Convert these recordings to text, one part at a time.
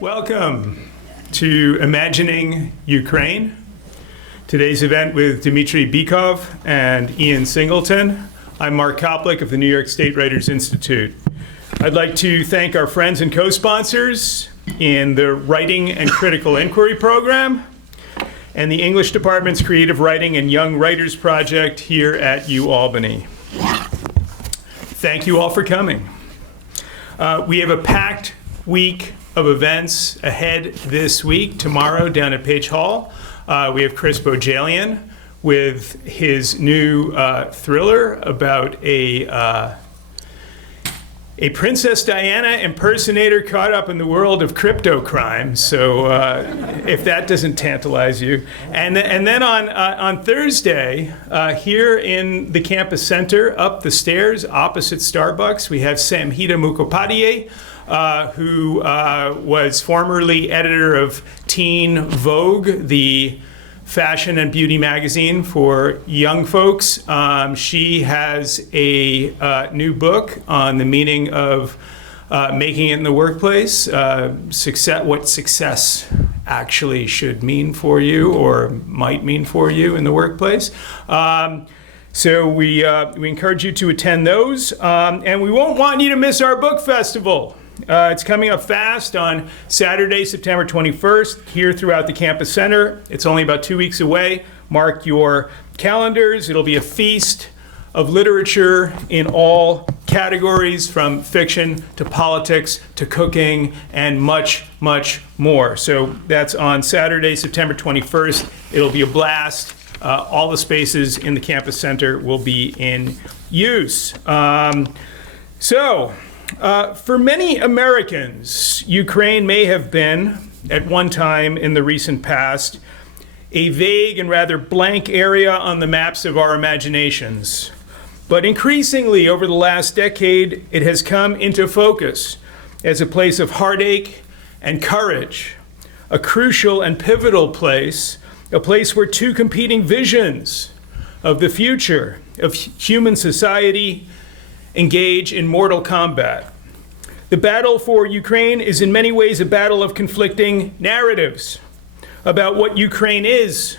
Welcome to Imagining Ukraine. Today's event with Dmitry Bykov and Ian Singleton. I'm Mark Koplik of the New York State Writers Institute. I'd like to thank our friends and co-sponsors in the Writing and Critical Inquiry program and the English Department's Creative Writing and Young Writers Project here at UAlbany. Thank you all for coming. We have a packed week of events ahead this week. Tomorrow down at Page Hall, we have Chris Bojalian with his new thriller about a Princess Diana impersonator caught up in the world of crypto crime. So if that doesn't tantalize you. And then on Thursday, here in the campus center, up the stairs opposite Starbucks, we have Samhita Mukhopadhyay, who was formerly editor of Teen Vogue, the fashion and beauty magazine for young folks. She has a new book on the meaning of making it in the workplace, what success actually should mean for you or might mean for you in the workplace. So we encourage you to attend those, and we won't want you to miss our book festival. It's coming up fast on Saturday, September 21st, here throughout the campus center. It's only about 2 weeks away. Mark your calendars. It'll be a feast of literature in all categories, from fiction to politics to cooking and much, much more. So that's on Saturday, September 21st. It'll be a blast. All the spaces in the campus center will be in use. For many Americans, Ukraine may have been, at one time in the recent past, a vague and rather blank area on the maps of our imaginations. But increasingly, over the last decade, it has come into focus as a place of heartache and courage, a crucial and pivotal place, a place where two competing visions of the future of human society engage in mortal combat. The battle for Ukraine is in many ways a battle of conflicting narratives about what Ukraine is,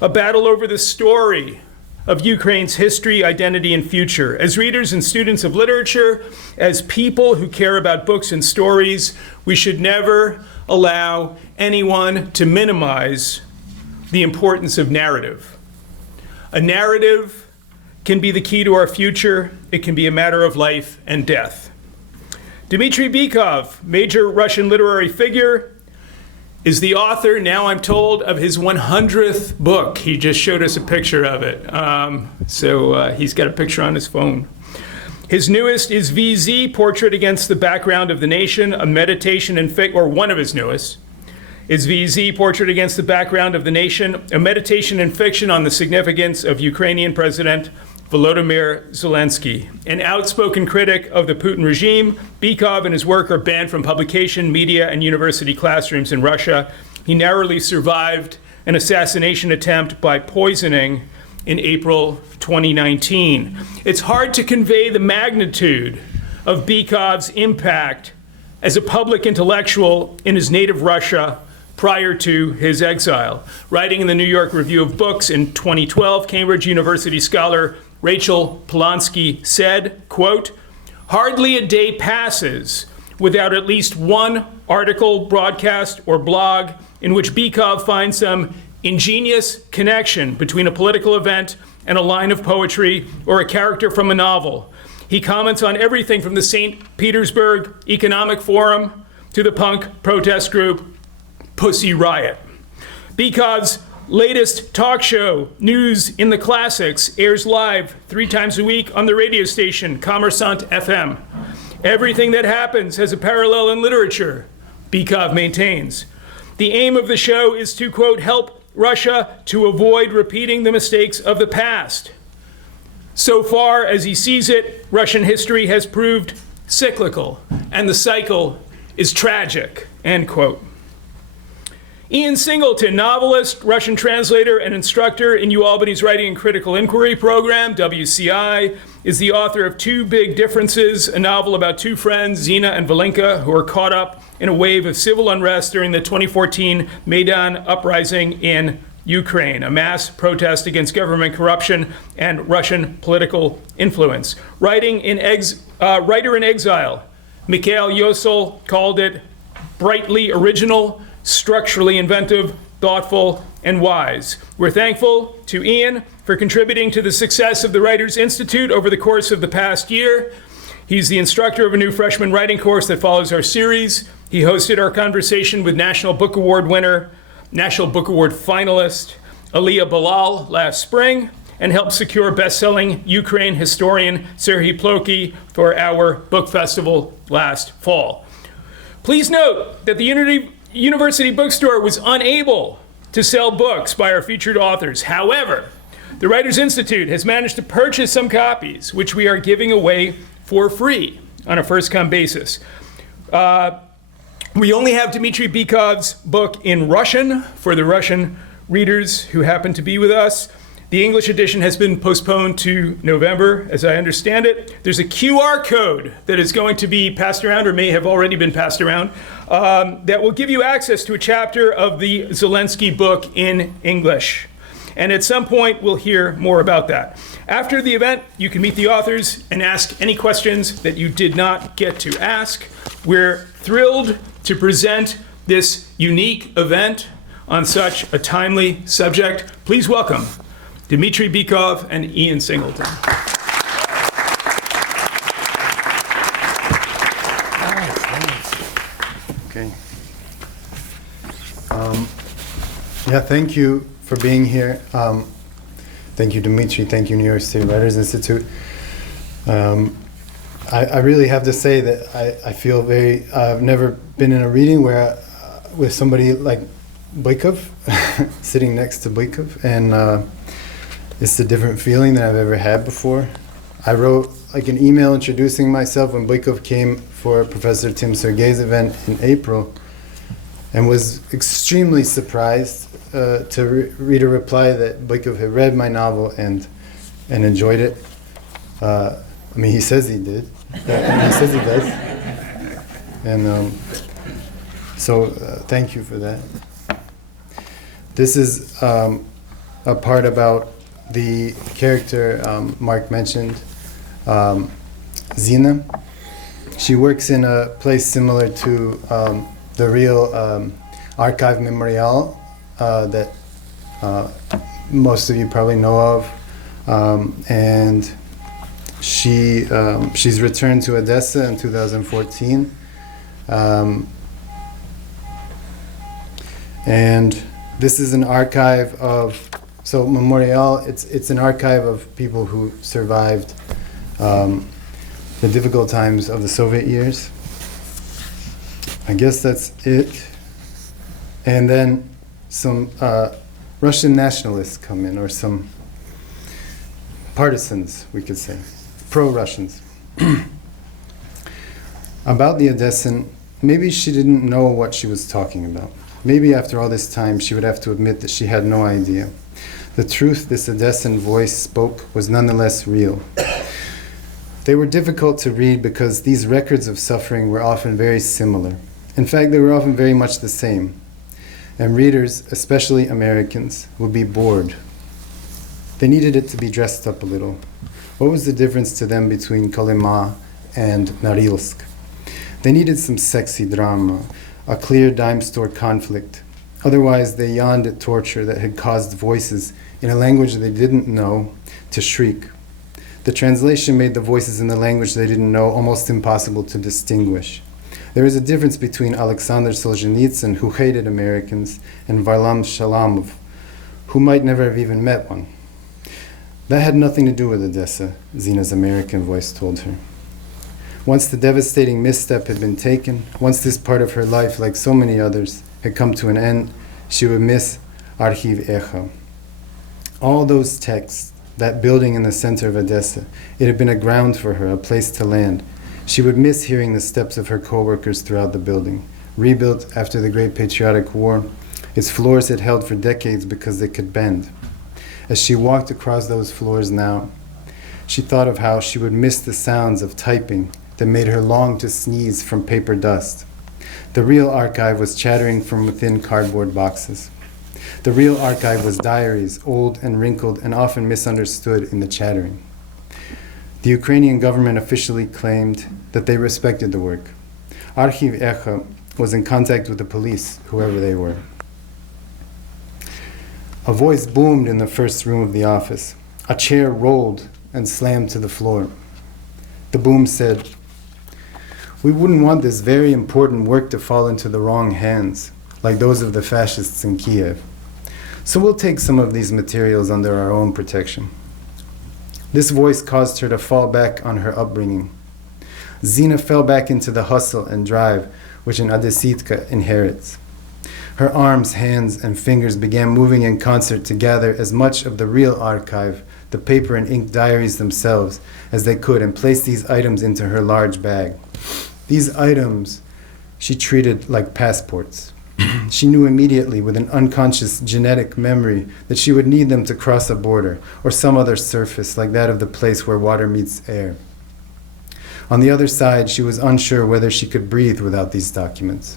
a battle over the story of Ukraine's history, identity, and future. As readers and students of literature, as people who care about books and stories, we should never allow anyone to minimize the importance of narrative. A narrative can be the key to our future. It can be a matter of life and death. Dmitry Bykov, major Russian literary figure, is the author, now I'm told, of his 100th book. He just showed us a picture of it. He's got a picture on his phone. His newest is VZ, Portrait Against the Background of the Nation, a meditation and or one of his newest is VZ, Portrait Against the Background of the Nation, a meditation and fiction on the significance of Ukrainian President Volodymyr Zelenskyy. An outspoken critic of the Putin regime, Bykov and his work are banned from publication, media, and university classrooms in Russia. He narrowly survived an assassination attempt by poisoning in April 2019. It's hard to convey the magnitude of Bykov's impact as a public intellectual in his native Russia prior to his exile. Writing in the New York Review of Books in 2012, Cambridge University scholar Rachel Polanski said, quote, "Hardly a day passes without at least one article, broadcast, or blog in which Bykov finds some ingenious connection between a political event and a line of poetry or a character from a novel. He comments on everything from the St. Petersburg Economic Forum to the punk protest group Pussy Riot. Bykov's latest talk show, News in the Classics, airs live 3 times a week on the radio station Kommersant FM. Everything that happens has a parallel in literature, Bykov maintains. The aim of the show is to, quote, help Russia to avoid repeating the mistakes of the past. So far as he sees it, Russian history has proved cyclical, and the cycle is tragic," end quote. Ian Singleton, novelist, Russian translator, and instructor in UAlbany's Writing and Critical Inquiry program, WCI, is the author of Two Big Differences, a novel about two friends, Zina and Valinka, who are caught up in a wave of civil unrest during the 2014 Maidan Uprising in Ukraine, a mass protest against government corruption and Russian political influence. Writer-in-exile Mikhael Iossel called it brightly original, structurally inventive, thoughtful, and wise. We're thankful to Ian for contributing to the success of the Writers Institute over the course of the past year. He's the instructor of a new freshman writing course that follows our series. He hosted our conversation with National Book Award winner, National Book Award finalist Aliyah Bilal last spring, and helped secure best-selling Ukraine historian Serhiy Plokhy for our book festival last fall. Please note that the University Bookstore was unable to sell books by our featured authors. However, the Writers Institute has managed to purchase some copies, which we are giving away for free on a first-come basis. We only have Dmitry Bykov's book in Russian for the Russian readers who happen to be with us. The English edition has been postponed to November, as I understand it. There's a QR code that is going to be passed around, or may have already been passed around, that will give you access to a chapter of the Zelensky book in English. And at some point, we'll hear more about that. After the event, you can meet the authors and ask any questions that you did not get to ask. We're thrilled to present this unique event on such a timely subject. Please welcome Dmitry Bykov and Ian Singleton. Okay. Thank you for being here. Thank you, Dmitry. Thank you, New York State Writers Institute. I really have to say that I feel I've never been in a reading where with somebody like Bykov, sitting next to Bykov, and it's a different feeling than I've ever had before. I wrote like an email introducing myself when Bykov came for Professor Tim Sergey's event in April, and was extremely surprised to read a reply that Bykov had read my novel and enjoyed it. I mean, he says he did. He says he does. And so thank you for that. This is a part about the character Mark mentioned, Zina. She works in a place similar to the real Archive Memorial that most of you probably know of, and she's returned to Odessa in 2014, and this is an archive of, so Memorial, it's an archive of people who survived the difficult times of the Soviet years. I guess that's it. And then some Russian nationalists come in, or some partisans, we could say, pro-Russians. About the Odessan, maybe she didn't know what she was talking about. Maybe after all this time, she would have to admit that she had no idea. The truth this Odessan voice spoke was nonetheless real. They were difficult to read because these records of suffering were often very similar. In fact, they were often very much the same. And readers, especially Americans, would be bored. They needed it to be dressed up a little. What was the difference to them between Kolyma and Norilsk? They needed some sexy drama, a clear dime store conflict. Otherwise, they yawned at torture that had caused voices in a language they didn't know to shriek. The translation made the voices in the language they didn't know almost impossible to distinguish. There is a difference between Alexander Solzhenitsyn, who hated Americans, and Varlam Shalamov, who might never have even met one. That had nothing to do with Odessa, Zina's American voice told her. Once the devastating misstep had been taken, once this part of her life, like so many others, had come to an end, she would miss Archiv Echo. All those texts, that building in the center of Odessa, it had been a ground for her, a place to land. She would miss hearing the steps of her co-workers throughout the building. Rebuilt after the Great Patriotic War, its floors had held for decades because they could bend. As she walked across those floors now, She thought of how she would miss the sounds of typing that made her long to sneeze from paper dust. The real archive was chattering from within cardboard boxes. The real archive was diaries, old and wrinkled and often misunderstood in the chattering. The Ukrainian government officially claimed that they respected the work. Archiv Echo was in contact with the police, whoever they were. A voice boomed in the first room of the office. A chair rolled and slammed to the floor. The boom said, "We wouldn't want this very important work to fall into the wrong hands, like those of the fascists in Kiev. So we'll take some of these materials under our own protection." This voice caused her to fall back on her upbringing. Zina fell back into the hustle and drive which an Odessitka inherits. Her arms, hands, and fingers began moving in concert to gather as much of the real archive, the paper and ink diaries themselves, as they could and place these items into her large bag. These items she treated like passports. She knew immediately with an unconscious genetic memory that she would need them to cross a border or some other surface like that of the place where water meets air. On the other side, she was unsure whether she could breathe without these documents.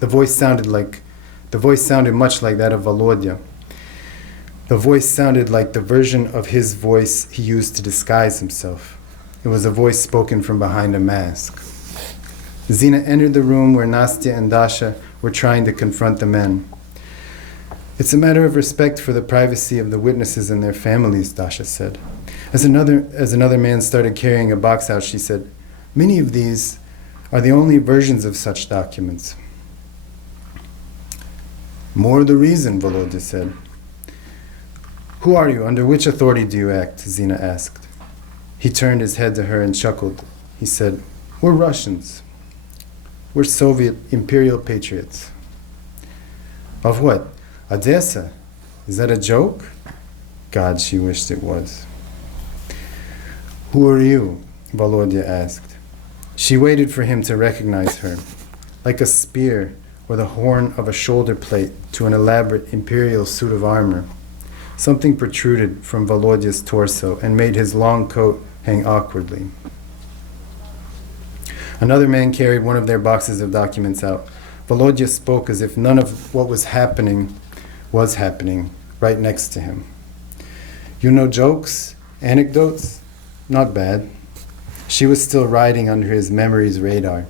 The voice sounded much like that of Volodya. The voice sounded like the version of his voice he used to disguise himself. It was a voice spoken from behind a mask. Zina entered the room where Nastya and Dasha were trying to confront the men. "It's a matter of respect for the privacy of the witnesses and their families," Dasha said. As another man started carrying a box out, she said, "Many of these are the only versions of such documents." "More the reason," Volodya said. "Who are you? Under which authority do you act?" Zina asked. He turned his head to her and chuckled. He said, "We're Russians. We're Soviet imperial patriots." "Of what? Odessa? Is that a joke?" God, she wished it was. "Who are you?" Volodya asked. She waited for him to recognize her, like a spear or the horn of a shoulder plate to an elaborate imperial suit of armor. Something protruded from Volodya's torso and made his long coat hang awkwardly. Another man carried one of their boxes of documents out. Volodya spoke as if none of what was happening right next to him. "You know jokes? Anecdotes? Not bad." She was still riding under his memory's radar.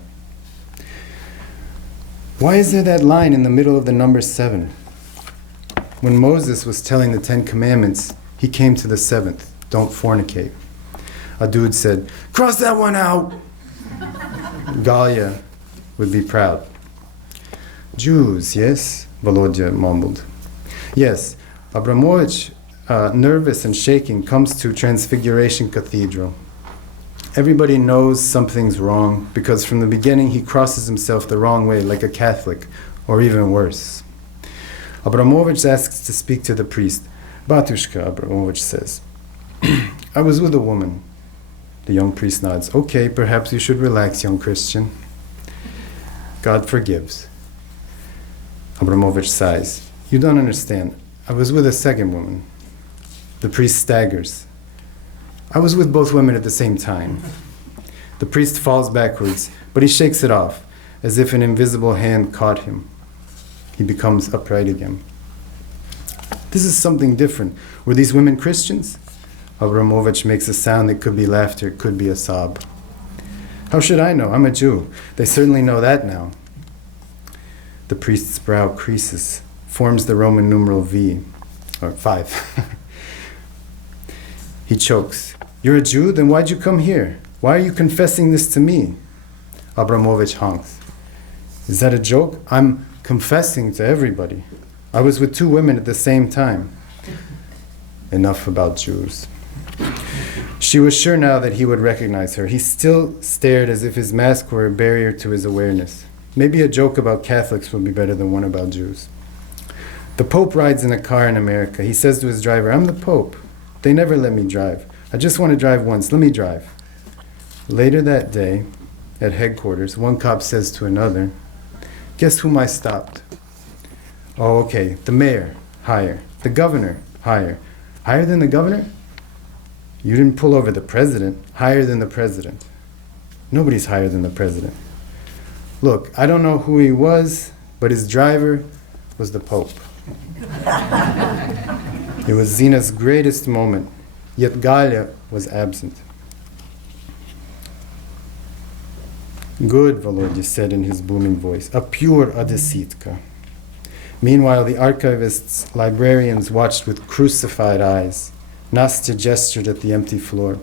"Why is there that line in the middle of the number 7? When Moses was telling the 10 Commandments, he came to the 7th, don't fornicate. A dude said, "Cross that one out!" Galia would be proud. "Jews, yes?" Volodya mumbled. "Yes, Abramovich, nervous and shaking, comes to Transfiguration Cathedral. Everybody knows something's wrong because from the beginning he crosses himself the wrong way like a Catholic, or even worse. Abramovich asks to speak to the priest. "Batushka," Abramovich says. "I was with a woman." The young priest nods. "Okay, perhaps you should relax, young Christian." God forgives. Abramovich sighs. "You don't understand. I was with a second woman." The priest staggers. "I was with both women at the same time." The priest falls backwards, but he shakes it off, as if an invisible hand caught him. He becomes upright again. "This is something different. Were these women Christians?" Abramovich makes a sound that could be laughter, could be a sob. "How should I know? I'm a Jew. They certainly know that now." The priest's brow creases, forms the Roman numeral V, or 5. He chokes. "You're a Jew? Then why'd you come here? Why are you confessing this to me?" Abramovich honks. "Is that a joke? I'm confessing to everybody. I was with 2 women at the same time." Enough about Jews. She was sure now that he would recognize her. He still stared as if his mask were a barrier to his awareness. Maybe a joke about Catholics would be better than one about Jews. The Pope rides in a car in America. He says to his driver, "I'm the Pope. They never let me drive. I just want to drive once. Let me drive." Later that day, at headquarters, one cop says to another, "Guess whom I stopped?" "Oh, okay. The mayor. Higher. The governor. Higher. Higher than the governor?" You didn't pull over the president. Higher than the president. Nobody's higher than the president. Look, I don't know who he was, but his driver was the Pope. It was Zina's greatest moment, yet Galia was absent. Good, Volodya said in his booming voice, a pure Odessitka. Meanwhile, the archivists, librarians watched with crucified eyes. Nastya gestured at the empty floor.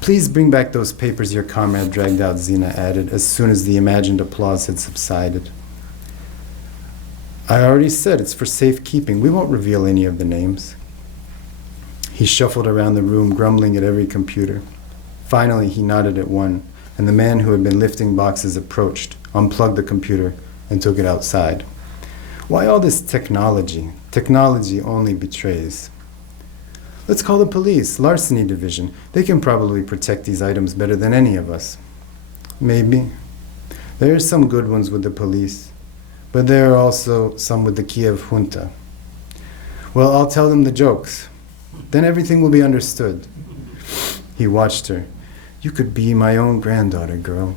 Please bring back those papers your comrade dragged out, Zina added, as soon as the imagined applause had subsided. I already said it's for safekeeping. We won't reveal any of the names. He shuffled around the room, grumbling at every computer. Finally, he nodded at one, and the man who had been lifting boxes approached, unplugged the computer, and took it outside. Why all this technology? Technology only betrays. Let's call the police, larceny division. They can probably protect these items better than any of us. Maybe. There are some good ones with the police, but there are also some with the Kiev junta. Well, I'll tell them the jokes. Then everything will be understood. He watched her. You could be my own granddaughter, girl.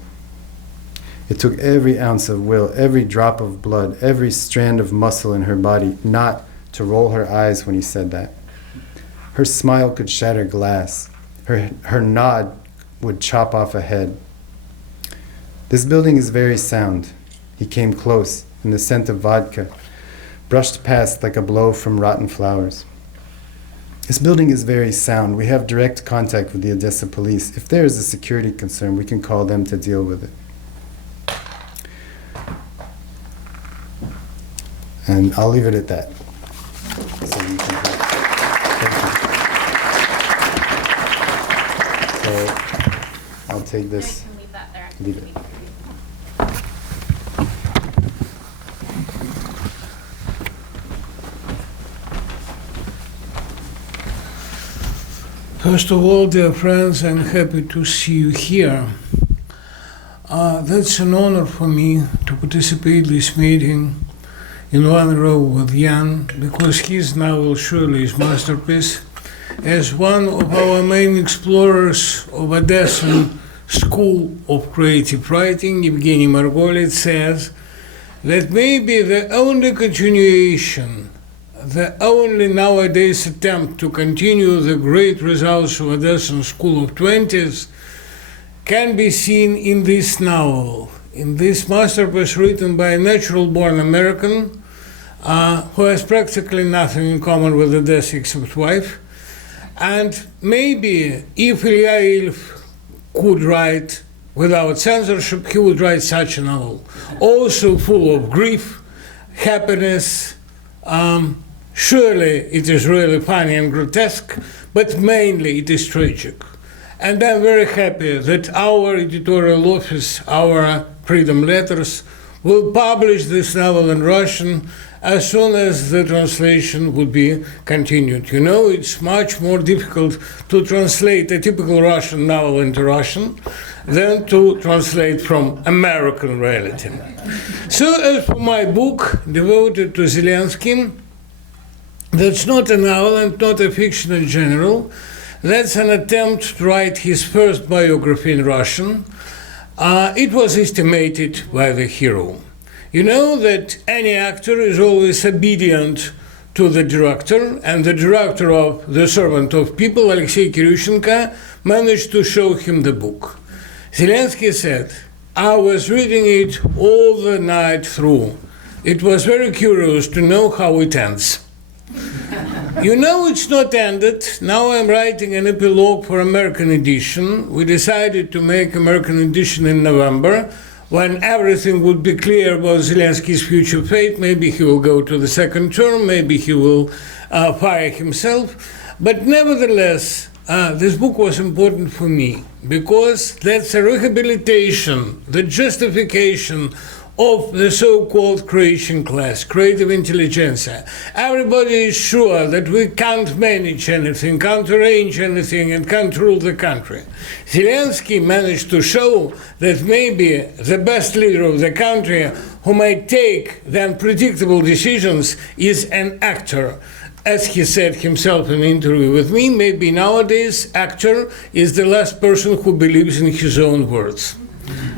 It took every ounce of will, every drop of blood, every strand of muscle in her body not to roll her eyes when he said that. Her smile could shatter glass. Her nod would chop off a head. This building is very sound. He came close, and the scent of vodka brushed past like a blow from rotten flowers. This building is very sound. We have direct contact with the Odessa police. If there is a security concern, we can call them to deal with it. And I'll leave it at that. So you can So I'll take this. I can leave that there. Leave it. First of all, dear friends, I'm happy to see you here. That's an honor for me to participate in this meeting in one row with Jan, because his novel surely is masterpiece. As one of our main explorers of Odessan School of Creative Writing, Evgeny Margolits, says that maybe the only continuation, the only nowadays attempt to continue the great results of Odessan School of 20s can be seen in this novel, in this masterpiece written by a natural-born American who has practically nothing in common with Odessa except wife. And maybe if Ilya Ilf could write without censorship, he would write such a novel, also full of grief, happiness. Surely it is really funny and grotesque, but mainly it is tragic. And I'm very happy that our editorial office, our Freedom Letters, will publish this novel in Russian as soon as the translation would be continued. You know, it's much more difficult to translate a typical Russian novel into Russian than to translate from American reality. So as for my book, devoted to Zelensky, that's not a novel and not a fiction in general. That's an attempt to write his first biography in Russian. It was estimated by the hero. You know that any actor is always obedient to the director, and the director of The Servant of People, Alexei Kirющenko, managed to show him the book. Zelensky said, I was reading it all the night through. It was very curious to know how it ends. You know it's not ended. Now I'm writing an epilogue for American edition. We decided to make American edition in November, when everything would be clear about Zelensky's future fate. Maybe he will go to the second term, maybe he will fire himself. But nevertheless, this book was important for me, because that's a rehabilitation, the justification of the so-called Croatian class, creative intelligentsia. Everybody is sure that we can't manage anything, can't arrange anything, and can't rule the country. Zelensky managed to show that maybe the best leader of the country, who might take the unpredictable decisions, is an actor. as he said himself in an interview with me, maybe nowadays actor is the last person who believes in his own words.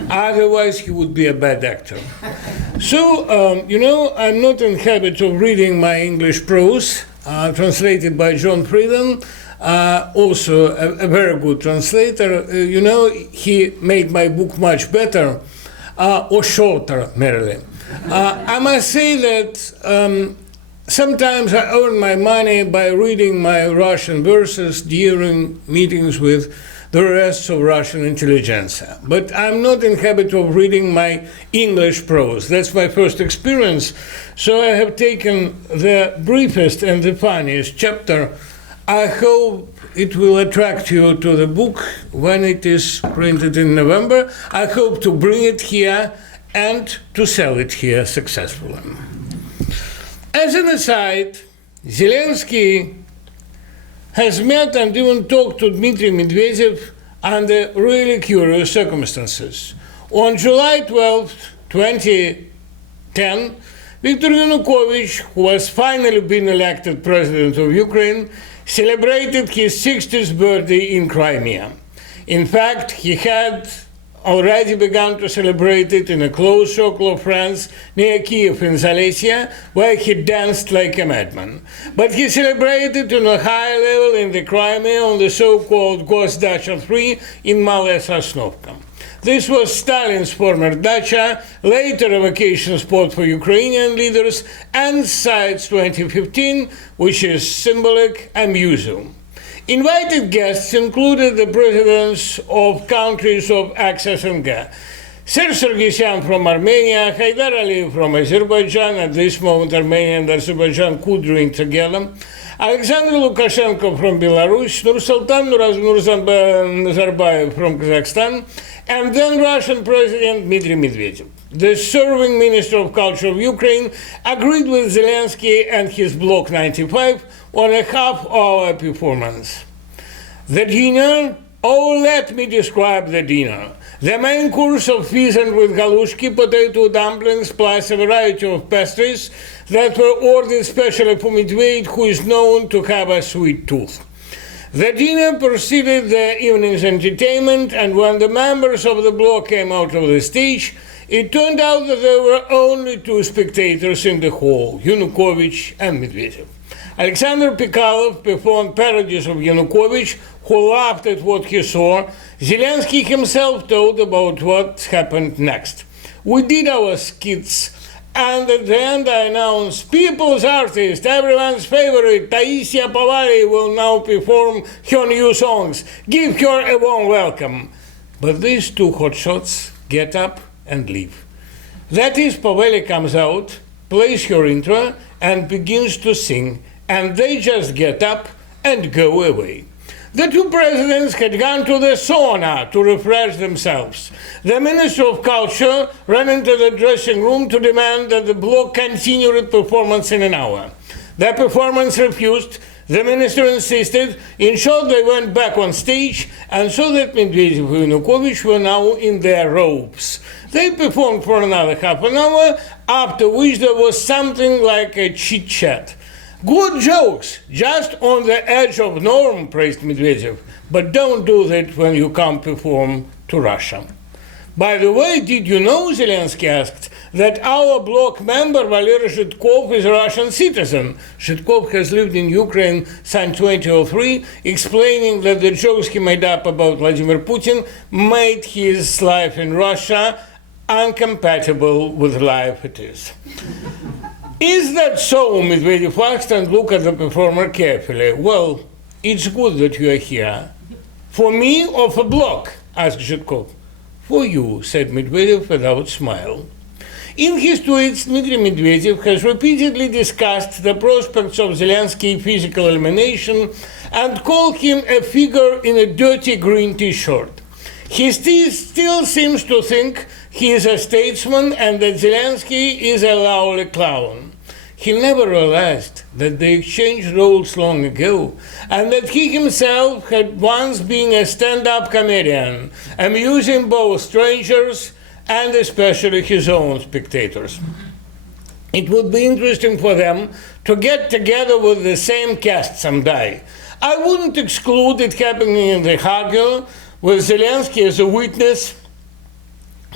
Otherwise, he would be a bad actor. So, I'm not in habit of reading my English prose, translated by John Frieden, also a very good translator. He made my book much better, or shorter, merely. I must say that sometimes I earn my money by reading my Russian verses during meetings with the rest of Russian intelligentsia. But I'm not in habit of reading my English prose. That's my first experience. So I have taken the briefest and the funniest chapter. I hope it will attract you to the book when it is printed in November. I hope to bring it here and to sell it here successfully. As an aside, Zelensky has met and even talked to Dmitry Medvedev under really curious circumstances. On July 12, 2010, Viktor Yanukovych, who has finally been elected president of Ukraine, celebrated his 60th birthday in Crimea. In fact, he had already begun to celebrate it in a close circle of friends near Kiev in Silesia, where he danced like a madman. But he celebrated on a high level in the Crimea on the so-called Ghost Dacha 3 in Malaya Sosnovka. This was Stalin's former dacha, later a vacation spot for Ukrainian leaders, and since 2015, which is symbolic, a museum. Invited guests included the presidents of countries of ex-SNG. Serge Sargsyan from Armenia, Haidar Aliyev from Azerbaijan, at this moment Armenia and Azerbaijan could drink together, Alexander Lukashenko from Belarus, Nursultan Nazarbayev from Kazakhstan, and then Russian President Dmitry Medvedev. The serving Minister of Culture of Ukraine agreed with Zelensky and his Bloc 95 on a half-hour performance. The dinner, let me describe the dinner. The main course of pheasant with galushki, potato dumplings, plus a variety of pastries that were ordered specially for Medvedev, who is known to have a sweet tooth. The dinner preceded the evening's entertainment, and when the members of the bloc came out of the stage, it turned out that there were only two spectators in the hall, Yanukovych and Medvedev. Alexander Pikalov performed parodies of Yanukovych, who laughed at what he saw. Zelensky himself told about what happened next. We did our skits, and at the end I announced, people's artist, everyone's favorite, Taisia Povali will now perform her new songs. Give her a warm welcome. But these two hotshots get up and leave. That is, Povali comes out, plays her intro, and begins to sing, and they just get up and go away. The two presidents had gone to the sauna to refresh themselves. The Minister of Culture ran into the dressing room to demand that the bloc continue its performance in an hour. The performance refused. The minister insisted. In short, they went back on stage, and so that Medvedev and Yanukovych were now in their robes. They performed for another half an hour, after which there was something like a chit-chat. Good jokes, just on the edge of norm, praised Medvedev, but don't do that when you come perform to Russia. By the way, did you know, Zelensky asked, that our bloc member Valery Zhitkov is a Russian citizen? Zhitkov has lived in Ukraine since 2003, explaining that the jokes he made up about Vladimir Putin made his life in Russia incompatible with life it is. Is that so? Medvedev asked and looked at the performer carefully. Well, it's good that you are here. For me or for bloc? Asked Zhitkov. For you, said Medvedev without smile. In his tweets, Dmitry Medvedev has repeatedly discussed the prospects of Zelensky's physical elimination and called him a figure in a dirty green t-shirt. He still seems to think he is a statesman and that Zelensky is a lowly clown. He never realized that they exchanged roles long ago and that he himself had once been a stand-up comedian, amusing both strangers and especially his own spectators. It would be interesting for them to get together with the same cast someday. I wouldn't exclude it happening in the Hague, with Zelensky as a witness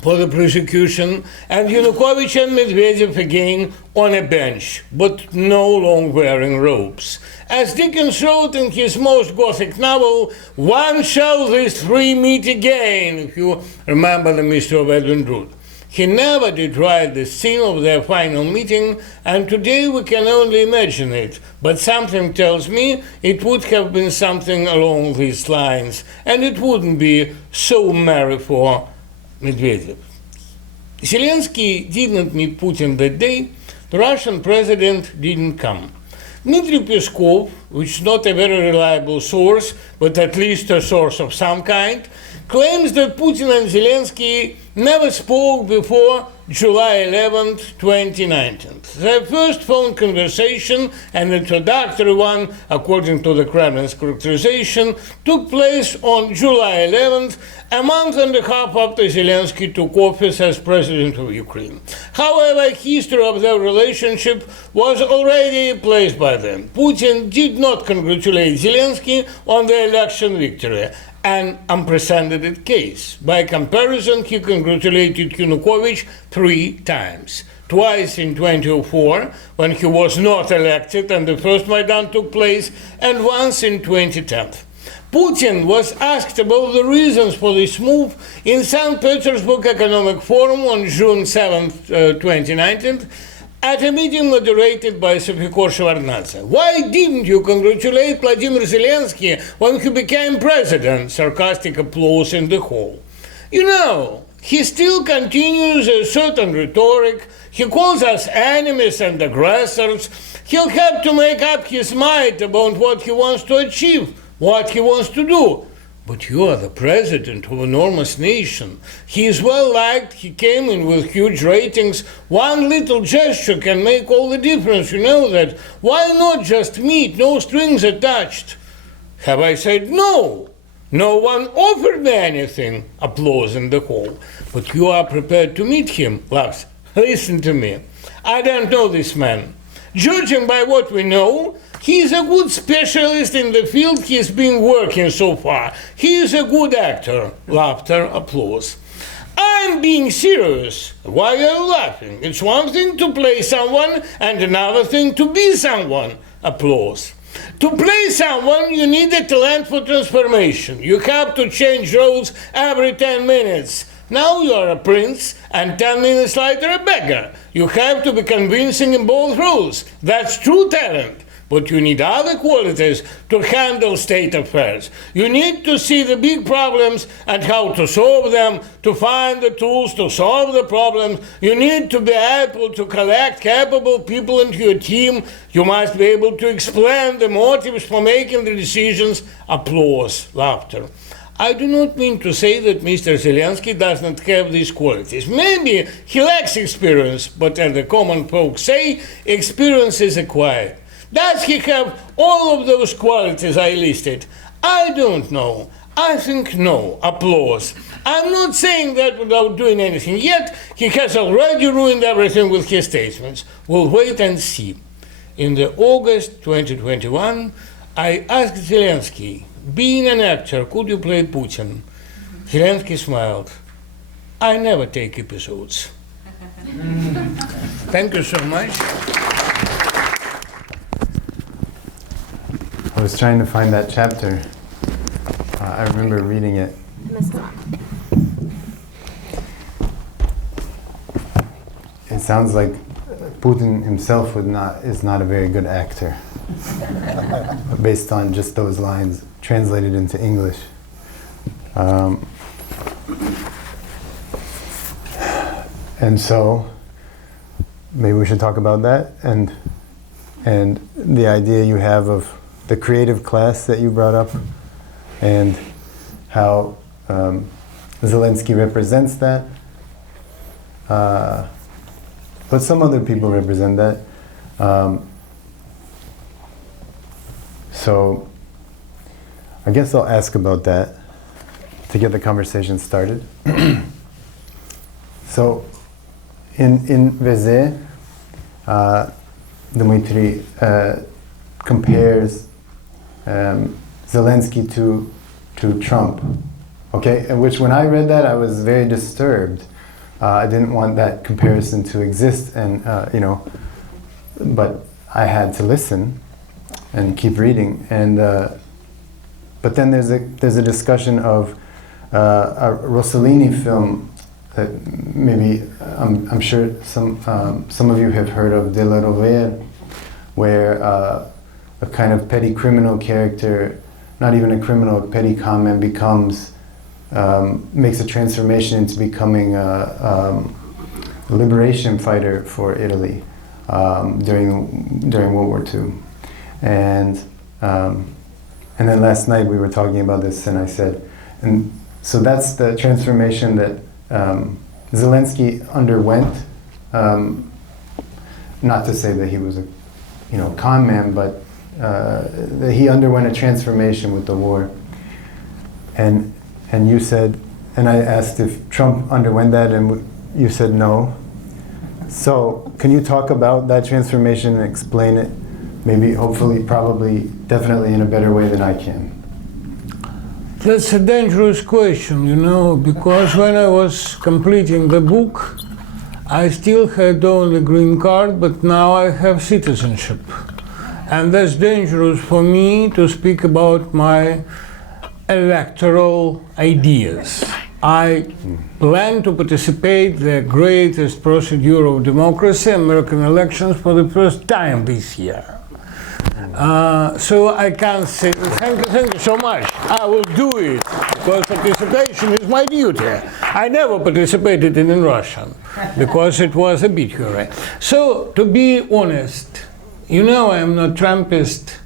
for the prosecution, and Yanukovych and Medvedev again on a bench, but no long wearing robes. As Dickens wrote in his most Gothic novel, "When shall these three meet again?" if you remember the mystery of Edwin Drood. He never did write the scene of their final meeting, and today we can only imagine it. But something tells me it would have been something along these lines, and it wouldn't be so merry for Medvedev. Zelensky didn't meet Putin that day. The Russian president didn't come. Dmitry Bykov, which is not a very reliable source, but at least a source of some kind, claims that Putin and Zelensky never spoke before July 11, 2019. Their first phone conversation, an introductory one, according to the Kremlin's characterization, took place on July 11th, a month and a half after Zelensky took office as president of Ukraine. However, history of their relationship was already placed by them. Putin did not congratulate Zelensky on the election victory, an unprecedented case. By comparison, he congratulated Yanukovych 3 times. Twice in 2004, when he was not elected and the first Maidan took place, and once in 2010. Putin was asked about the reasons for this move in St. Petersburg Economic Forum on June 7, 2019, at a meeting moderated by Sofiko Shevardnadze. "Why didn't you congratulate Vladimir Zelensky when he became president?" Sarcastic applause in the hall. "You know, he still continues a certain rhetoric. He calls us enemies and aggressors. He'll have to make up his mind about what he wants to achieve, what he wants to do. But you are the president of an enormous nation. He is well liked. He came in with huge ratings. One little gesture can make all the difference. You know that. Why not just meet? No strings attached." Have I said no? No one offered me anything. Applause in the hall. But you are prepared to meet him, Lars. Listen to me. I don't know this man. Judging by what we know, he is a good specialist in the field he's been working so far. He is a good actor. Laughter, applause. I'm being serious. Why are you laughing? It's one thing to play someone and another thing to be someone. Applause. To play someone, you need a talent for transformation. You have to change roles every 10 minutes. Now you are a prince, and 10 minutes later a beggar. You have to be convincing in both roles. That's true talent. But you need other qualities to handle state affairs. You need to see the big problems and how to solve them, to find the tools to solve the problems. You need to be able to collect capable people into your team. You must be able to explain the motives for making the decisions. Applause, laughter. I do not mean to say that Mr. Zelensky does not have these qualities. Maybe he lacks experience, but as the common folk say, experience is acquired. Does he have all of those qualities I listed? I don't know. I think no. Applause. I'm not saying that without doing anything yet. He has already ruined everything with his statements. We'll wait and see. In the August 2021, I asked Zelensky, being an actor, could you play Putin? Zelensky smiled. I never take episodes. Thank you so much. I was trying to find that chapter. I remember reading it. It sounds like Putin himself is not a very good actor, based on just those lines translated into English. And so maybe we should talk about that and the idea you have of the creative class that you brought up, and how Zelensky represents that. But some other people represent that. So I guess I'll ask about that to get the conversation started. So in Veze, Dmitry compares Zelensky to Trump. Okay, and which when I read that, I was very disturbed. I didn't want that comparison to exist, and but I had to listen and keep reading. And but then there's a discussion of a Rossellini film that maybe I'm sure some of you have heard of, De la Rovere, where a kind of petty criminal character, not even a criminal, a petty conman becomes. Makes a transformation into becoming a liberation fighter for Italy during World War II, and then last night we were talking about this, and I said, and so that's the transformation that Zelensky underwent. Not to say that he was a con man, but that he underwent a transformation with the war, and you said, and I asked if Trump underwent that, and you said no. So, can you talk about that transformation and explain it, maybe, hopefully, probably, definitely in a better way than I can? That's a dangerous question, because when I was completing the book, I still had only green card, but now I have citizenship. And that's dangerous for me to speak about my electoral ideas. I plan to participate in the greatest procedure of democracy, American elections, for the first time this year. So I can't say, thank you so much, I will do it, because participation is my duty. I never participated in Russian, because it was obituary. So, to be honest, I'm not Trumpist,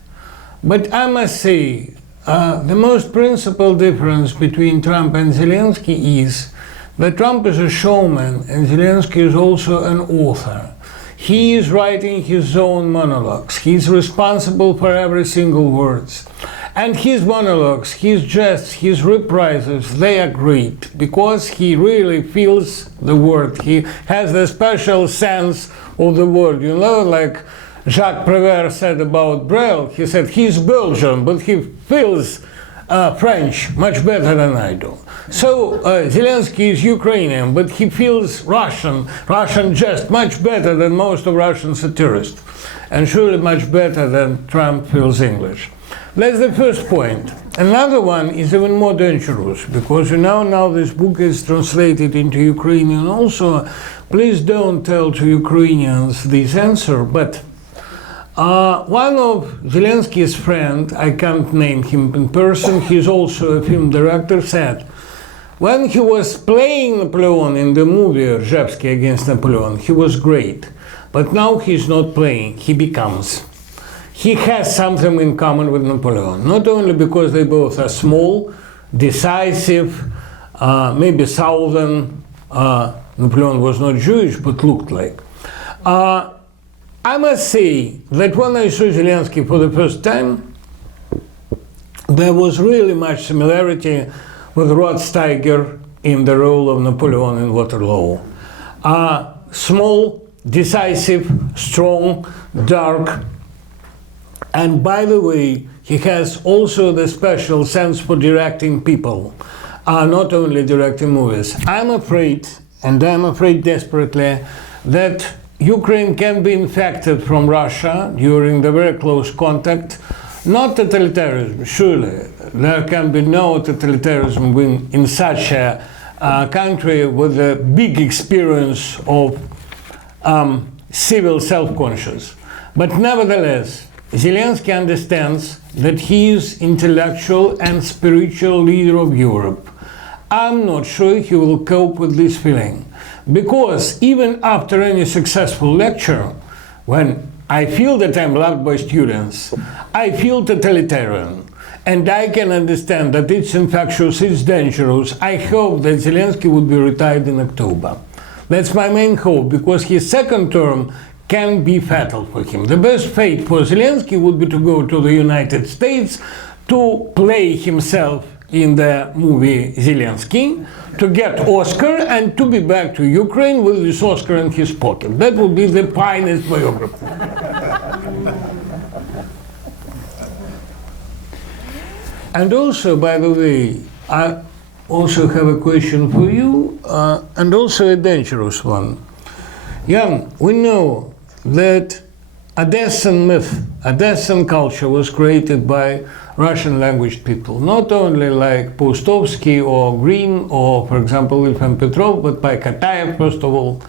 but I must say, the most principal difference between Trump and Zelensky is that Trump is a showman and Zelensky is also an author. He is writing his own monologues. He's responsible for every single word. And his monologues, his jests, his reprises, they are great because he really feels the word. He has the special sense of the word, like Jacques Prévert said about Brel. He said he's Belgian, but he feels French much better than I do. So Zelensky is Ukrainian, but he feels Russian just much better than most of Russian satirists, and surely much better than Trump feels English. That's the first point. Another one is even more dangerous, because now this book is translated into Ukrainian also. Please don't tell to Ukrainians this answer, but one of Zelensky's friends, I can't name him in person, he's also a film director, said, when he was playing Napoleon in the movie Rzepski against Napoleon, he was great. But now he's not playing, he becomes. He has something in common with Napoleon, not only because they both are small, decisive, maybe southern. Napoleon was not Jewish, but looked like. I must say that when I saw Zelensky for the first time, there was really much similarity with Rod Steiger in the role of Napoleon in Waterloo. Small, decisive, strong, dark, and by the way, he has also the special sense for directing people, not only directing movies. I'm afraid, and I'm afraid desperately, that Ukraine can be infected from Russia during the very close contact. Not totalitarianism, surely. There can be no totalitarianism in such a country with a big experience of civil self-conscious. But nevertheless, Zelensky understands that he is intellectual and spiritual leader of Europe. I'm not sure he will cope with this feeling. Because even after any successful lecture, when I feel that I'm loved by students, I feel totalitarian. And I can understand that it's infectious, it's dangerous. I hope that Zelensky would be retired in October. That's my main hope, because his second term can be fatal for him. The best fate for Zelensky would be to go to the United States to play himself in the movie Zelensky to get Oscar and to be back to Ukraine with this Oscar in his pocket. That would be the finest biography. And also, by the way, I also have a question for you, and also a dangerous one. Jan, we know that Odessan myth, Odessan culture was created by Russian language people, not only like Paustovsky or Green or, for example, Ilfan Petrov, but by Kataev, first of all.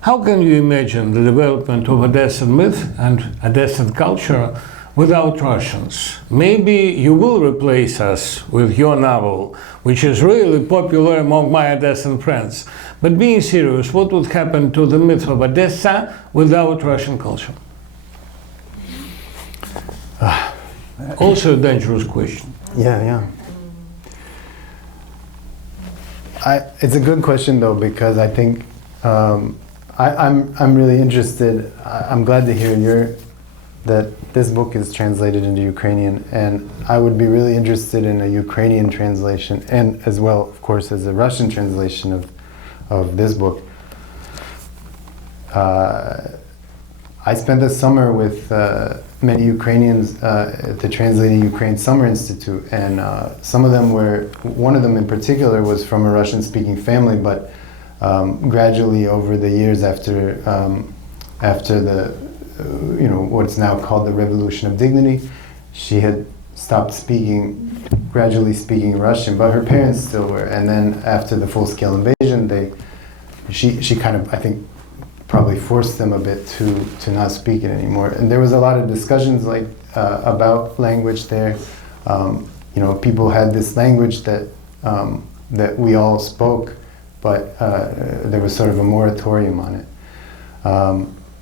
How can you imagine the development of Odessan myth and Odessan culture without Russians? Maybe you will replace us with your novel, which is really popular among my Odessan friends. But being serious, what would happen to the myth of Odessa without Russian culture? Also a dangerous question. Yeah. It's a good question though, because I think I'm really interested. I'm glad to hear that this book is translated into Ukrainian, and I would be really interested in a Ukrainian translation, and as well, of course, as a Russian translation of this book. I spent the summer with many Ukrainians at the Translating Ukraine Summer Institute, and one of them in particular was from a Russian-speaking family, but gradually over the years after the what's now called the Revolution of Dignity, she had stopped gradually speaking Russian, but her parents still were. And then after the full-scale invasion, she kind of, I think, probably forced them a bit to not speak it anymore. And there was a lot of discussions about language there. People had this language that we all spoke, but there was sort of a moratorium on it.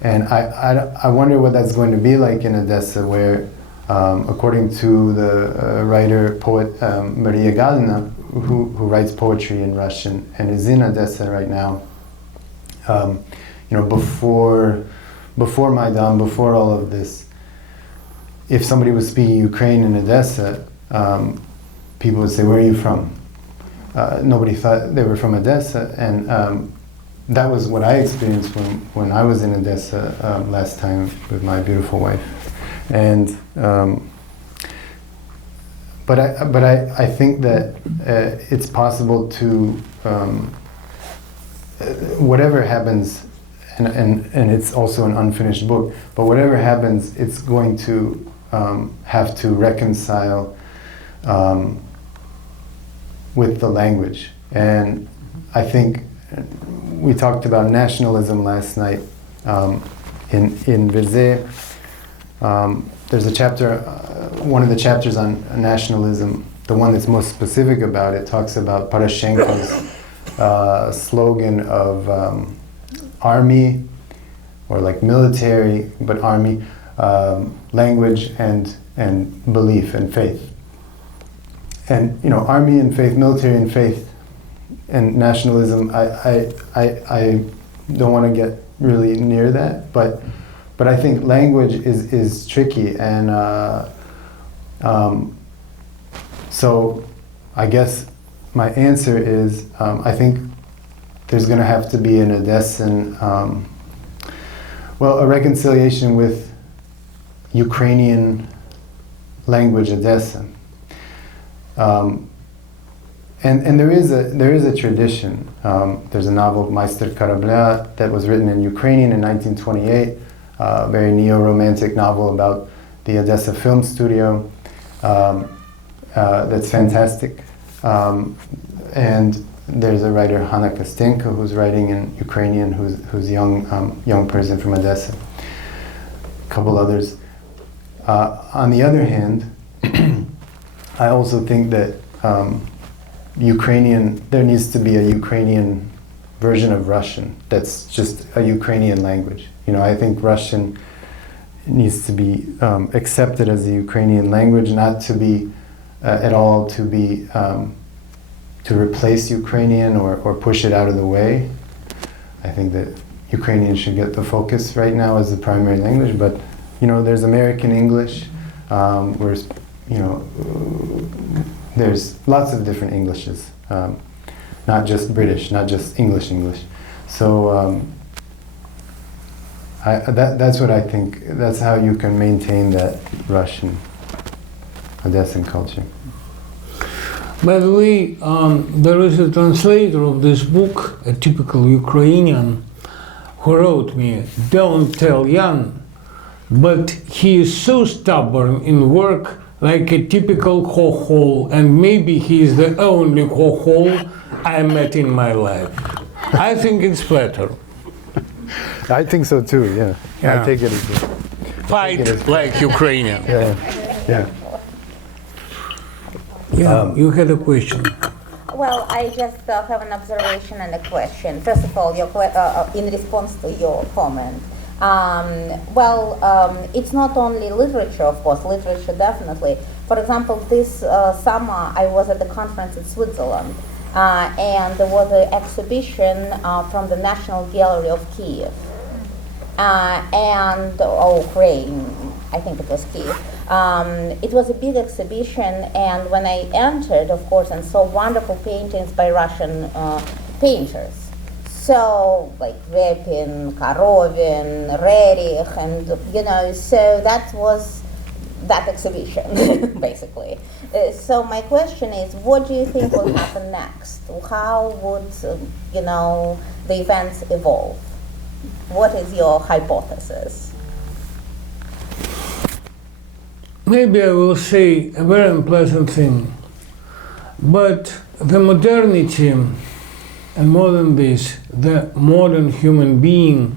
And I wonder what that's going to be like in Odessa, where, according to the poet Maria Galina, who writes poetry in Russian and is in Odessa right now, before Maidan, before all of this, if somebody was speaking Ukraine in Odessa, people would say, "Where are you from?" Nobody thought they were from Odessa, and that was what I experienced when I was in Odessa last time with my beautiful wife. And but I think that it's possible to whatever happens, and it's also an unfinished book, but whatever happens, it's going to have to reconcile with the language. And I think we talked about nationalism last night in Verze. There's a chapter, one of the chapters on nationalism, the one that's most specific about it, talks about Poroshenko's slogan of army, or like military, but army, language and belief and faith. And army and faith, military and faith, and nationalism, I don't want to get really near that, but I think language is tricky, and so I guess my answer is I think there's going to have to be an Odessan, a reconciliation with Ukrainian language Odessan. And there is a tradition. There's a novel, Maister Korabля, that was written in Ukrainian in 1928, a very neo-romantic novel about the Odessa Film Studio. That's fantastic. And there's a writer, Hanna Kostenko, who's writing in Ukrainian, who's a young person from Odessa. A couple others. On the other hand, I also think that there needs to be a Ukrainian version of Russian that's just a Ukrainian language. I think Russian needs to be accepted as a Ukrainian language, not to be at all to replace Ukrainian or push it out of the way. I think that Ukrainian should get the focus right now as the primary language, but there's American English, where there's lots of different Englishes, not just British, not just English. So that's what I think. That's how you can maintain that Russian Odessan culture. By the way, there is a translator of this book, a typical Ukrainian, who wrote me, "Don't tell Jan, but he is so stubborn in work, like a typical chochol, and maybe he is the only chochol I met in my life." I think it's better. I think so too, yeah. I take it as Fight like Ukrainian. yeah. Yeah, you had a question. Well, I just have an observation and a question. First of all, in response to your comment, it's not only literature, of course, literature definitely. For example, this summer I was at the conference in Switzerland, and there was an exhibition from the National Gallery of Kiev, Ukraine, I think it was Kiev. It was a big exhibition, and when I entered, of course, and saw wonderful paintings by Russian painters. So, like Repin, Korovin, Rerich, and, so that was that exhibition, basically. So my question is, what do you think will happen next? How would, the events evolve? What is your hypothesis? Maybe I will say a very unpleasant thing, but the modernity, and more than this, the modern human being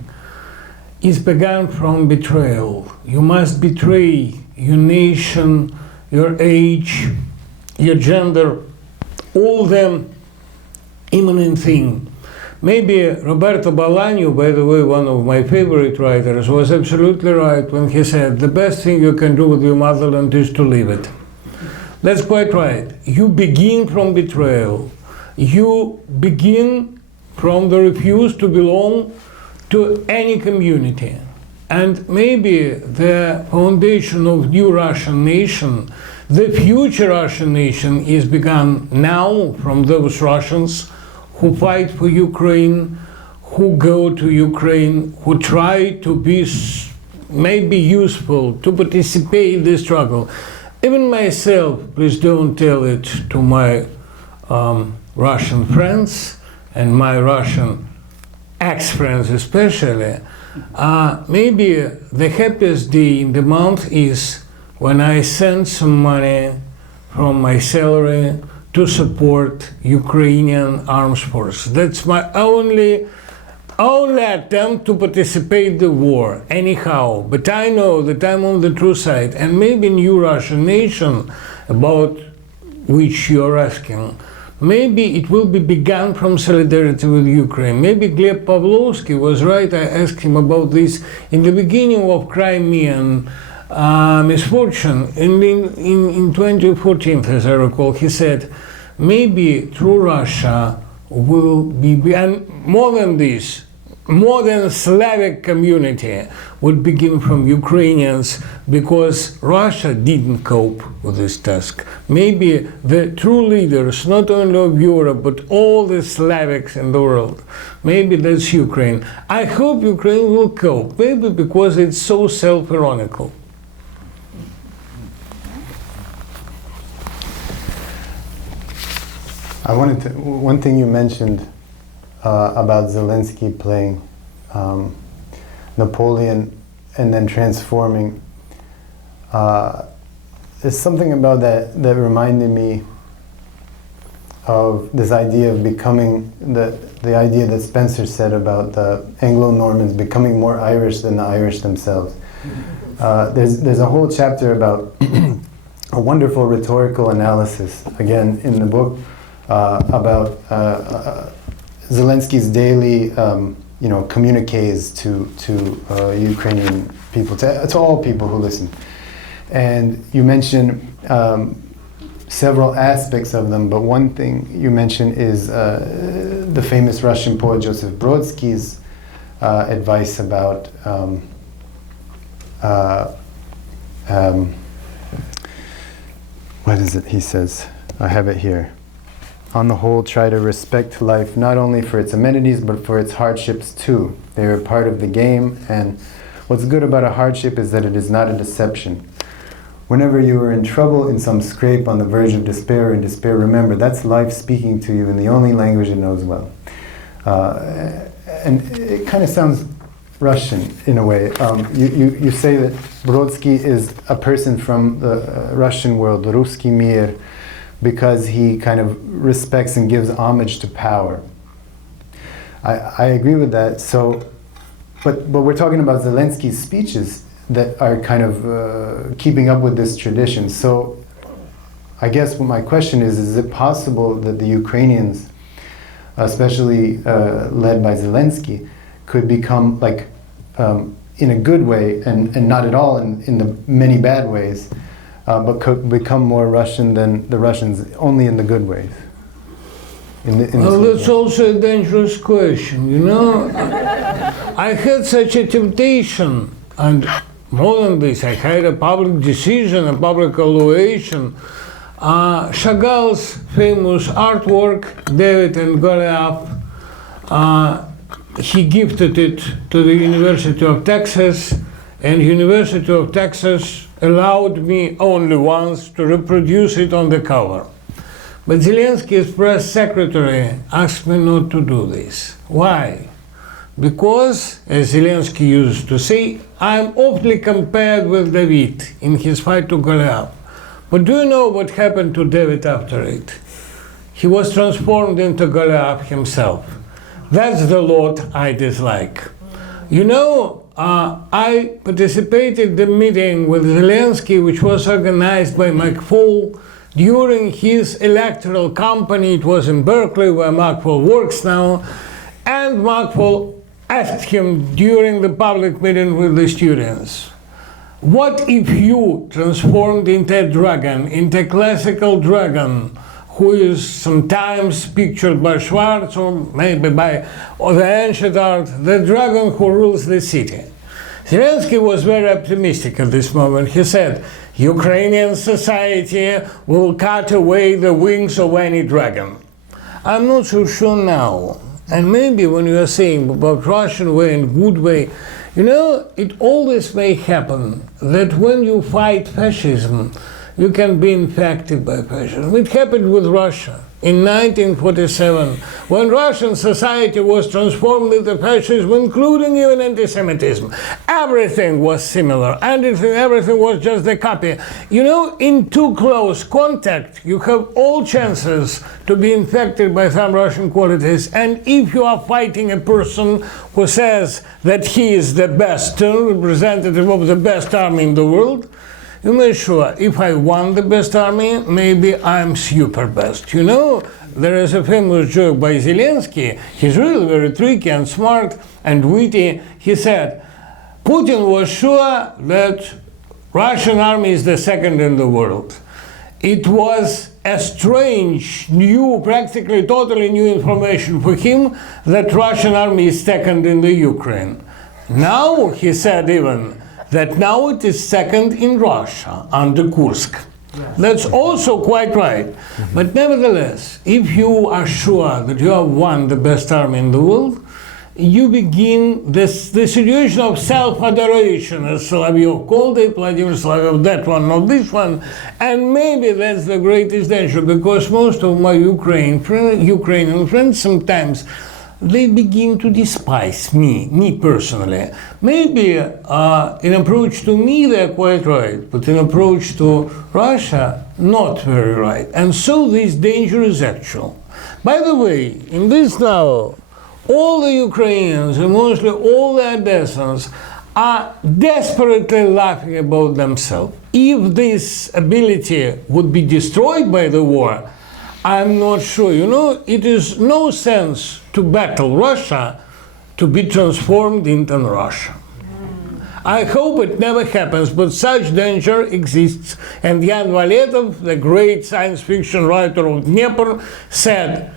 is begun from betrayal. You must betray your nation, your age, your gender, all the imminent thing. Maybe Roberto Bolaño, by the way, one of my favorite writers, was absolutely right when he said, the best thing you can do with your motherland is to leave it. That's quite right. You begin from betrayal. You begin from the refuse to belong to any community. And maybe the foundation of new Russian nation, the future Russian nation, is begun now from those Russians who fight for Ukraine, who go to Ukraine, who try to be maybe useful, to participate in the struggle. Even myself, please don't tell it to my Russian friends and my Russian ex-friends especially. Maybe the happiest day in the month is when I send some money from my salary to support Ukrainian armed forces. That's my only attempt to participate in the war, anyhow. But I know that I'm on the true side, and maybe new Russian nation, about which you're asking, maybe it will be begun from solidarity with Ukraine. Maybe Gleb Pavlovsky was right. I asked him about this in the beginning of Crimean misfortune. In 2014, as I recall, he said, maybe through Russia will be, and more than this, more than Slavic community would begin from Ukrainians, because Russia didn't cope with this task. Maybe the true leaders, not only of Europe, but all the Slavics in the world, maybe that's Ukraine. I hope Ukraine will cope, maybe because it's so self-ironical. One thing you mentioned about Zelensky playing Napoleon and then transforming, there's something about that reminded me of this idea of becoming, the idea that Spencer said about the Anglo-Normans becoming more Irish than the Irish themselves. There's a whole chapter about a wonderful rhetorical analysis, again, in the book, about Zelensky's daily, communiques to Ukrainian people, to all people who listen. And you mentioned several aspects of them, but one thing you mentioned is the famous Russian poet Joseph Brodsky's advice about what is it he says? I have it here. On the whole, try to respect life not only for its amenities, but for its hardships too. They are part of the game, and what's good about a hardship is that it is not a deception. Whenever you are in trouble, in some scrape, on the verge of despair, remember, that's life speaking to you in the only language it knows well. And it kind of sounds Russian in a way. You say that Brodsky is a person from the Russian world, Ruski Mir, because he kind of respects and gives homage to power. I agree with that. So, but we're talking about Zelensky's speeches that are kind of keeping up with this tradition. So I guess what my question is it possible that the Ukrainians, especially led by Zelensky, could become like, in a good way and not at all in the many bad ways, but could become more Russian than the Russians, only in the good ways? Well, that's also a dangerous question, you know. I had such a temptation, and more than this, I had a public decision, a public evaluation. Chagall's famous artwork, David and Goliath, he gifted it to the University of Texas, and University of Texas allowed me only once to reproduce it on the cover. But Zelensky's press secretary asked me not to do this. Why? Because, as Zelensky used to say, I'm often compared with David in his fight to Goliath. But do you know what happened to David after it? He was transformed into Goliath himself. That's the lot I dislike. You know, I participated in the meeting with Zelensky, which was organized by Mikhael during his electoral campaign. It was in Berkeley, where Mikhael works now, and Mikhael asked him during the public meeting with the students, what if you transformed into a dragon, into a classical dragon, who is sometimes pictured by Schwartz or maybe by the ancient art, the dragon who rules the city? Zelensky was very optimistic at this moment. He said, Ukrainian society will cut away the wings of any dragon. I'm not so sure now. And maybe when you are saying about Russian way and good way, you know, it always may happen that when you fight fascism, you can be infected by fascism. It happened with Russia in 1947, when Russian society was transformed into fascism, including even anti-Semitism. Everything was similar, everything was just a copy. You know, in too close contact, you have all chances to be infected by some Russian qualities, and if you are fighting a person who says that he is the best representative of the best army in the world, you may sure, if I won the best army, maybe I'm super best. You know, there is a famous joke by Zelensky. He's really very tricky and smart and witty. He said, Putin was sure that Russian army is the second in the world. It was a strange, new, practically totally new information for him that Russian army is second in the Ukraine. Now, he said even, that now it is second in Russia, under Kursk. Yes. That's also quite right. Mm-hmm. But nevertheless, if you are sure that you have won the best army in the world, you begin the situation of self-adoration, as Solovyov called it, Vladimir Solovyov, that one, not this one. And maybe that's the greatest danger, because most of my Ukrainian friends sometimes they begin to despise me personally. Maybe in approach to me they're quite right, but in approach to Russia, not very right. And so this danger is actual. By the way, in this novel, all the Ukrainians, and mostly all the Odessans, are desperately laughing about themselves. If this ability would be destroyed by the war, I'm not sure. You know, it is no sense to battle Russia to be transformed into Russia. I hope it never happens, but such danger exists. And Jan Valetov, the great science fiction writer of Dnieper, said,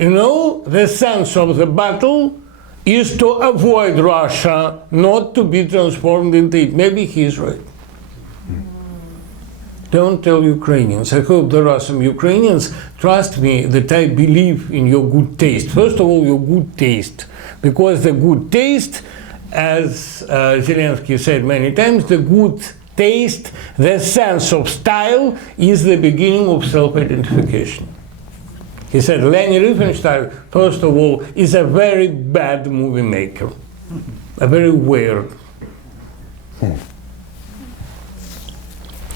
you know, the sense of the battle is to avoid Russia, not to be transformed into it. Maybe he's right. don't tell Ukrainians. I hope there are some Ukrainians, trust me, that I believe in your good taste. First of all, your good taste. Because the good taste, as Zelensky said many times, the good taste, the sense of style is the beginning of self-identification. He said Leni Riefenstahl, first of all, is a very bad movie maker. A very weird.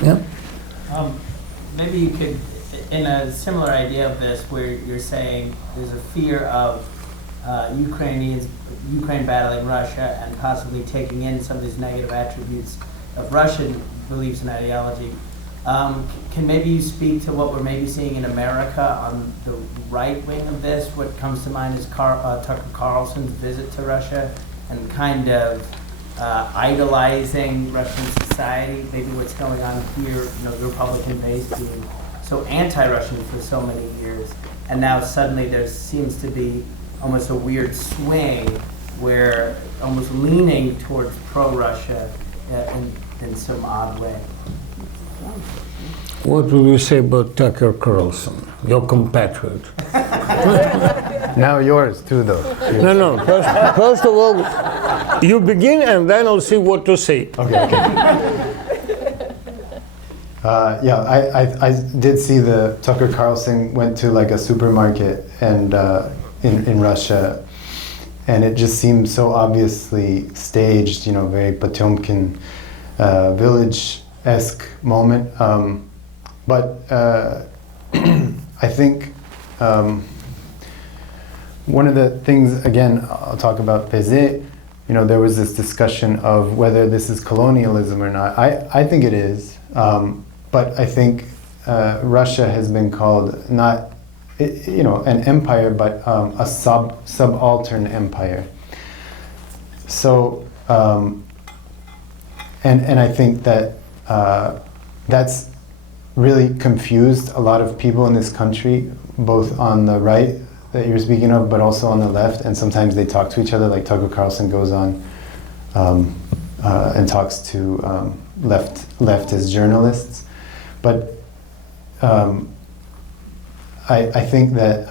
Yeah. Maybe you could, in a similar idea of this, where you're saying there's a fear of Ukraine battling Russia and possibly taking in some of these negative attributes of Russian beliefs and ideology. Can maybe you speak to what we're maybe seeing in America on the right wing of this? What comes to mind is Tucker Carlson's visit to Russia and kind of idolizing Russian society, maybe what's going on here, the Republican base being so anti-Russian for so many years, and now suddenly there seems to be almost a weird swing where almost leaning towards pro-Russia in some odd way. What will you say about Tucker Carlson, your compatriot? Now yours too, though. No. First of all, you begin, and then I'll see what to say. Okay. I did see the Tucker Carlson went to like a supermarket and in Russia, and it just seemed so obviously staged, very Potemkin village-esque moment. But I think one of the things, again, I'll talk about Pezet, there was this discussion of whether this is colonialism or not. I think it is, but I think Russia has been called not, an empire, but a subaltern empire. So, and I think that that's really confused a lot of people in this country, both on the right that you're speaking of, but also on the left, and sometimes they talk to each other, like Tucker Carlson goes on and talks to leftist journalists. But I think that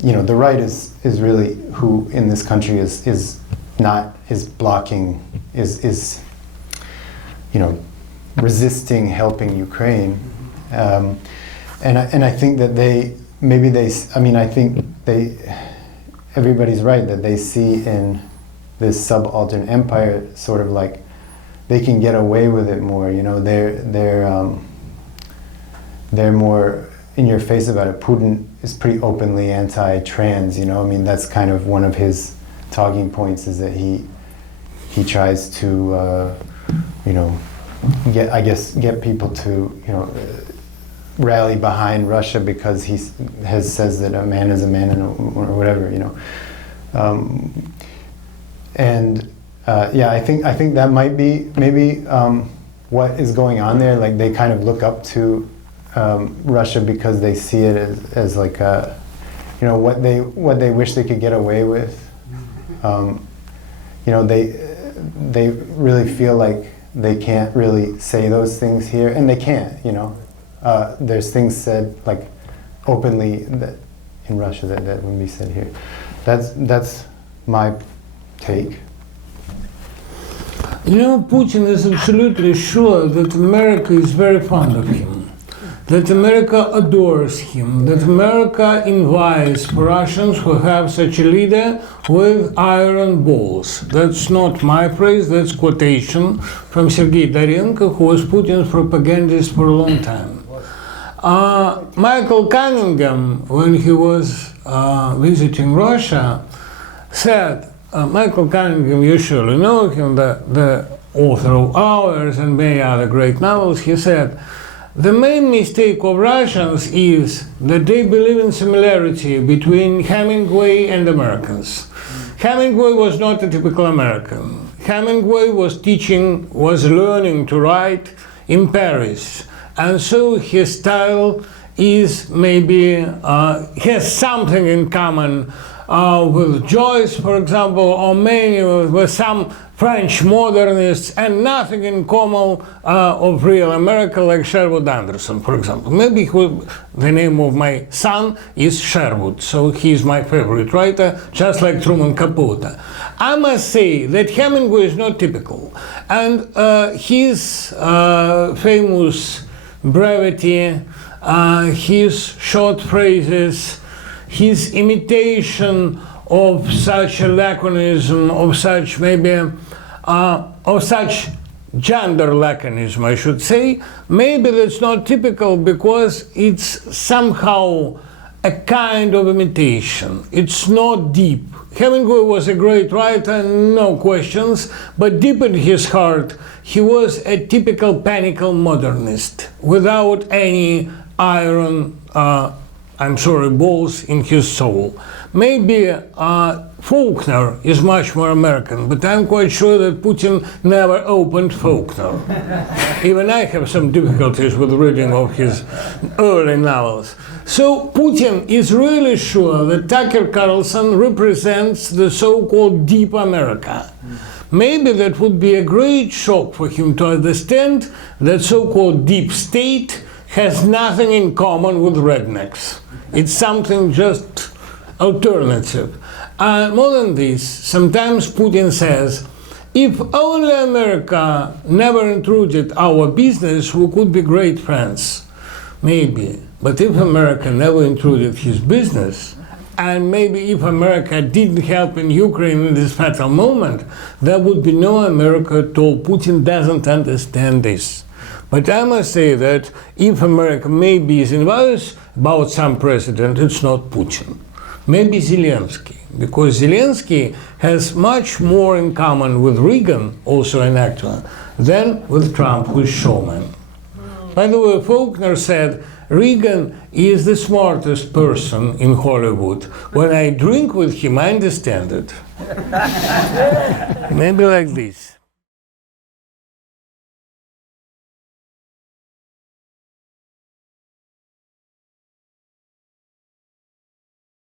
the right is really who in this country is blocking, resisting helping Ukraine, and I think that everybody's right that they see in this subaltern empire sort of like they can get away with it more. They're more in your face about it. Putin is pretty openly anti-trans. That's kind of one of his talking points, is that he tries to get people to rally behind Russia because he says that a man is a man or whatever, I think that might be maybe what is going on there. Like they kind of look up to Russia because they see it as like what they wish they could get away with. They really feel like they can't really say those things here, and they can't. There's things said like openly that in Russia that wouldn't be said here. That's my take. Putin is absolutely sure that America is very fond of him, that America adores him, that America invites Russians who have such a leader with iron balls. That's not my phrase, that's quotation from Sergei Dorenko, who was Putin's propagandist for a long time. Michael Cunningham, when he was visiting Russia, said, Michael Cunningham, you surely know him, the author of Hours and many other great novels, he said, the main mistake of Russians is that they believe in similarity between Hemingway and Americans. Hemingway was not a typical American. Hemingway was learning to write in Paris. And so his style is maybe, has something in common with Joyce, for example, or many with some French modernists, and nothing in common of real America, like Sherwood Anderson, for example. Maybe the name of my son is Sherwood, so he's my favorite writer, just like Truman Capote. I must say that Hemingway is not typical, and his famous brevity, his short phrases, his imitation of such a laconism, of such maybe, of such gender laconism, I should say, maybe that's not typical because it's somehow a kind of imitation. It's not deep. Hemingway was a great writer, no questions, but deep in his heart, he was a typical panical modernist without any iron, I'm sorry, balls in his soul. Maybe Faulkner is much more American, but I'm quite sure that Putin never opened Faulkner. Even I have some difficulties with reading of his early novels. So Putin is really sure that Tucker Carlson represents the so-called deep America. Maybe that would be a great shock for him to understand that so-called deep state has nothing in common with rednecks. It's something just alternative. More than this, sometimes Putin says, if only America never intruded our business, we could be great friends. Maybe. But if America never intruded his business, and maybe if America didn't help in Ukraine in this fatal moment, there would be no America at all. Putin doesn't understand this. But I must say that if America maybe is envious about some president, it's not Putin. Maybe Zelensky, because Zelensky has much more in common with Reagan, also an actor, than with Trump, who is showman. By the way, Faulkner said, Reagan is the smartest person in Hollywood. When I drink with him, I understand it. Maybe like this.